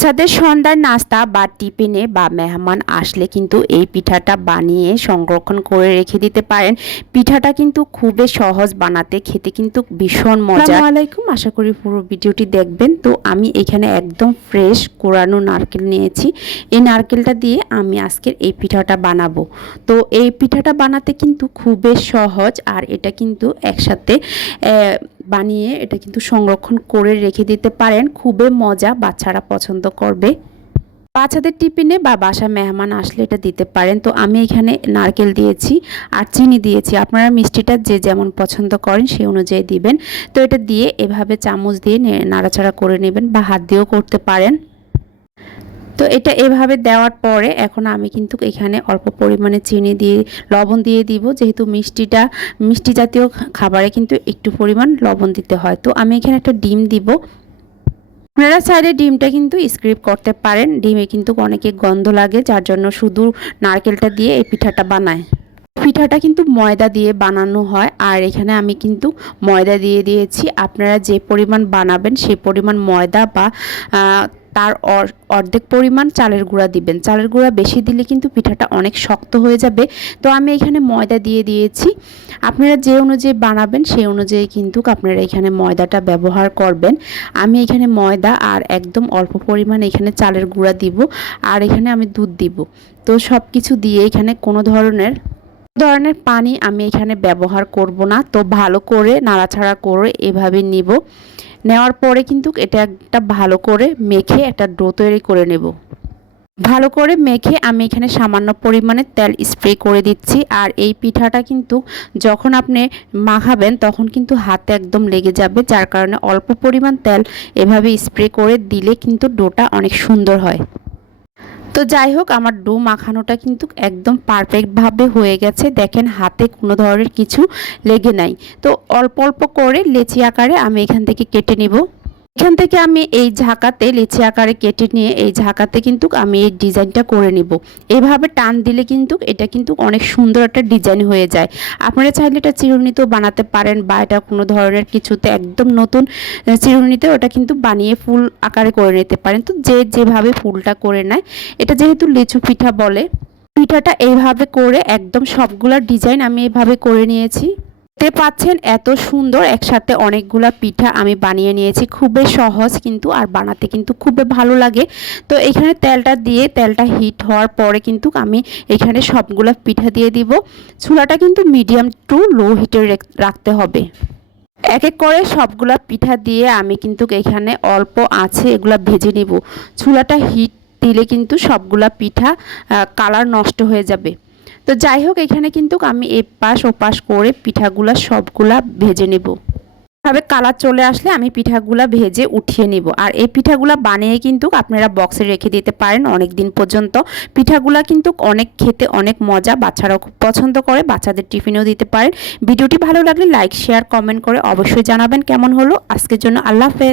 বাচ্চাদের সন্ধ্যার নাস্তা বা টিফিনে বা মেহমান আসলে কিন্তু এই পিঠাটা বানিয়ে সংরক্ষণ করে রেখে দিতে পারেন। পিঠাটা কিন্তু খুবই সহজ বানাতে, খেতে কিন্তু ভীষণ মজা আলাইকুম, আশা করি পুরো ভিডিওটি দেখবেন। তো আমি এখানে একদম ফ্রেশ কোরানো নারকেল নিয়েছি। এই নারকেলটা দিয়ে আমি আজকের এই পিঠাটা বানাবো। তো এই পিঠাটা বানাতে কিন্তু খুবই সহজ আর এটা কিন্তু একসাথে বানিয়ে এটা কিন্তু সংরক্ষণ করে রেখে দিতে পারেন। খুবই মজা, বাচ্চারা পছন্দ করবে। বাচ্চাদের টিফিনে বা বাসা মেহমান আসলে এটা দিতে পারেন। তো আমি এখানে নারকেল দিয়েছি আর চিনি দিয়েছি। আপনারা মিষ্টিটা যে যেমন পছন্দ করেন সেই অনুযায়ী দিবেন। তো এটা দিয়ে এভাবে চামচ দিয়ে নাড়াচাড়া করে নেবেন বা হাত দিয়েও করতে পারেন। তো এটা এভাবে দেওয়ার পরে এখন আমি কিন্তু এখানে অল্প পরিমাণে চিনি দিয়ে, লবণ দিয়ে দিব। যেহেতু মিষ্টিটা, মিষ্টি জাতীয় খাবারে কিন্তু একটু পরিমাণ লবণ দিতে হয়। তো আমি এখানে একটা ডিম দিব। আপনারা চাইলে ডিমটা কিন্তু স্ক্রিপ করতে পারেন। ডিমে কিন্তু অনেকে গন্ধ লাগে, যার জন্য শুধু নারকেলটা দিয়ে এই পিঠাটা বানায়। পিঠাটা কিন্তু ময়দা দিয়ে বানানো হয়। আর এখানে আমি কিন্তু ময়দা দিয়ে দিয়েছি। আপনারা যে পরিমাণ বানাবেন সেই পরিমাণ ময়দা বা তার অর্ধেক পরিমাণ চালের গুঁড়া দিবেন। চালের গুঁড়া বেশি দিলে কিন্তু পিঠাটা অনেক শক্ত হয়ে যাবে। তো আমি এখানে ময়দা দিয়ে দিয়েছি। আপনারা যে অনুযায়ী বানাবেন, সেই অনুযায়ী কিন্তু আপনারা এখানে ময়দাটা ব্যবহার করবেন। আমি এখানে ময়দা আর একদম অল্প পরিমাণ এখানে চালের গুঁড়া দিব আর এখানে আমি দুধ দিব। তো সব কিছু দিয়ে এখানে কোনো ধরনের ধরনের পানি আমি এখানে ব্যবহার করব না। তো ভালো করে নাড়াছাড়া করে এভাবে নিব। নেওয়ার পরে কিন্তু এটা একটা ভালো করে মেখে একটা ডো তৈরি করে নেব। ভালো করে মেখে আমি এখানে সামান্য পরিমাণে তেল স্প্রে করে দিচ্ছি আর এই পিঠাটা কিন্তু যখন আপনি মাখাবেন তখন কিন্তু হাতে একদম লেগে যাবে যার কারণে অল্প পরিমাণ তেল এভাবে স্প্রে করে দিলে কিন্তু ডোটা অনেক সুন্দর হয়। তো যাই হোক, আমার ডো মাখানোটা কিন্তু একদম পারফেক্টভাবে হয়ে গেছে। দেখেন হাতে কোনো ধরনের কিছু লেগে নাই। তো অল্প অল্প করে লেচি আকারে আমি এখান থেকে কেটে নিব। এখান থেকে আমি এই ঝাঁকাতে লিচি আকারে কেটে নিয়ে এই ঝাঁকাতে কিন্তু আমি এই ডিজাইনটা করে নিব। এভাবে টান দিলে কিন্তু এটা কিন্তু অনেক সুন্দর একটা ডিজাইন হয়ে যায়। আপনারা চাইলে এটা চিরুনিতেও বানাতে পারেন বা এটা কোনো ধরনের কিছুতে একদম নতুন চিরুনিতে ওটা কিন্তু বানিয়ে ফুল আকারে করে নিতে পারেন। তো যে যেভাবে ফুলটা করে নেয়, এটা যেহেতু লিচু পিঠা বলে, পিঠাটা এইভাবে করে একদম সবগুলা ডিজাইন আমি এভাবে করে নিয়েছি। দেখতে পাচ্ছেন এত সুন্দর। একসাথে অনেকগুলা পিঠা আমি বানিয়ে নিয়েছি। খুবই সহজ কিন্তু, আর বানাতে কিন্তু খুবই ভালো লাগে। তো এখানে তেলটা দিয়ে, তেলটা হিট হওয়ার পরে কিন্তু আমি এখানে সবগুলা পিঠা দিয়ে দিব। চুলাটা কিন্তু মিডিয়াম টু লো হিটে রাখতে হবে। এক এক করে সবগুলা পিঠা দিয়ে আমি কিন্তু এখানে অল্প আছে এগুলা ভেজে নিব। চুলাটা হিট দিলে কিন্তু সবগুলা পিঠা কালার নষ্ট হয়ে যাবে। তো যাই হোক, এখানে কিন্তু আমি এপাশ ওপাশ করে পিঠাগুলা সবগুলা ভেজে নেব। ভাবে কালার চলে আসলে আমি পিঠাগুলা ভেজে উঠিয়ে নিব। আর এই পিঠাগুলা বানিয়ে কিন্তু আপনারা বক্সে রেখে দিতে পারেন অনেক দিন পর্যন্ত। পিঠাগুলা কিন্তু অনেক খেতে অনেক মজা, বাচ্চারাও খুব পছন্দ করে, বাচ্চাদের টিফিনেও দিতে পারেন। ভিডিওটি ভালো লাগলে লাইক, শেয়ার, কমেন্ট করে অবশ্যই জানাবেন কেমন হলো। আজকের জন্য আল্লাহ হাফেজ।